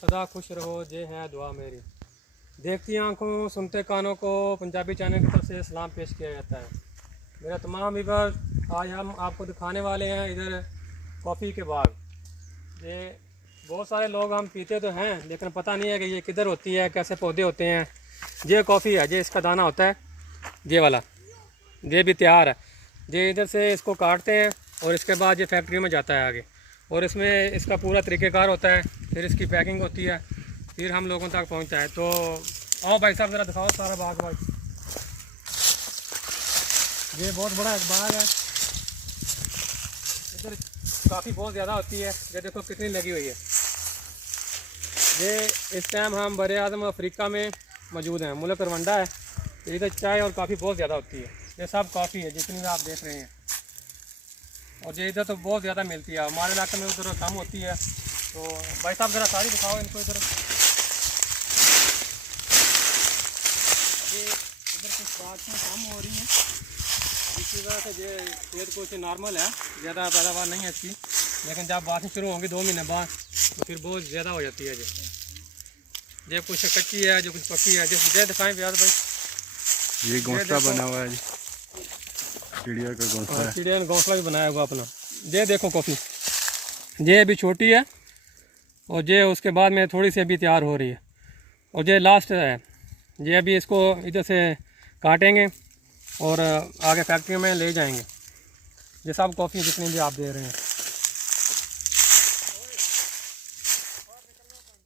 सदा खुश रहो, ये है दुआ मेरी। देखती आंखों सुनते कानों को पंजाबी चैनल की तरफ से सलाम पेश किया जाता है। मेरा तमाम व्यूअर्स, आज हम आपको दिखाने वाले हैं इधर कॉफ़ी के बाग। ये बहुत सारे लोग हम पीते तो हैं लेकिन पता नहीं है कि ये किधर होती है, कैसे पौधे होते हैं। ये कॉफ़ी है, ये इसका दाना होता है, ये वाला, ये भी तैयार है। ये इधर से इसको काटते हैं और इसके बाद ये फैक्ट्री में जाता है आगे, और इसमें इसका पूरा तरीक़ेकार होता है। फिर इसकी पैकिंग होती है, फिर हम लोगों तक पहुंचता है। तो आओ भाई साहब ज़रा दिखाओ सारा बाग। भाई ये बहुत बड़ा एक बाग है, इधर काफ़ी बहुत ज़्यादा होती है। ये देखो कितनी लगी हुई है। ये इस टाइम हम बर आज़म अफ्रीका में मौजूद हैं, मुल्क रवांडा है। तो इधर चाय और काफ़ी बहुत ज़्यादा होती है। ये सब कॉफ़ी है जितनी भी आप देख रहे हैं, और ये इधर तो बहुत ज़्यादा मिलती है। हमारे इलाके में उधर कम होती है। तो भाई साहब ज़रा सारी दिखाओ इनको। इधर कुछ बातें कम हो रही हैं, इसी वजह से ये खेत कुछ नॉर्मल है, ज़्यादा पैदावार नहीं है इसकी। लेकिन जब बातें शुरू होंगी 2 महीने बाद तो फिर बहुत ज़्यादा हो जाती है। ये कुछ कच्ची है, जो कुछ पक्की है। जैसे दिखाएँ व्यास भाई, ये घोंसला बना हुआ है, चिड़िया का घोंसला है। चिड़िया ने घोंसला भी बनाया हुआ अपना। ये देखो कॉफ़ी, ये अभी छोटी है और ये उसके बाद में थोड़ी सी अभी तैयार हो रही है, और ये लास्ट है। ये अभी इसको इधर से काटेंगे और आगे फैक्ट्री में ले जाएंगे। ये सब कॉफ़ी जितनी भी आप दे रहे हैं।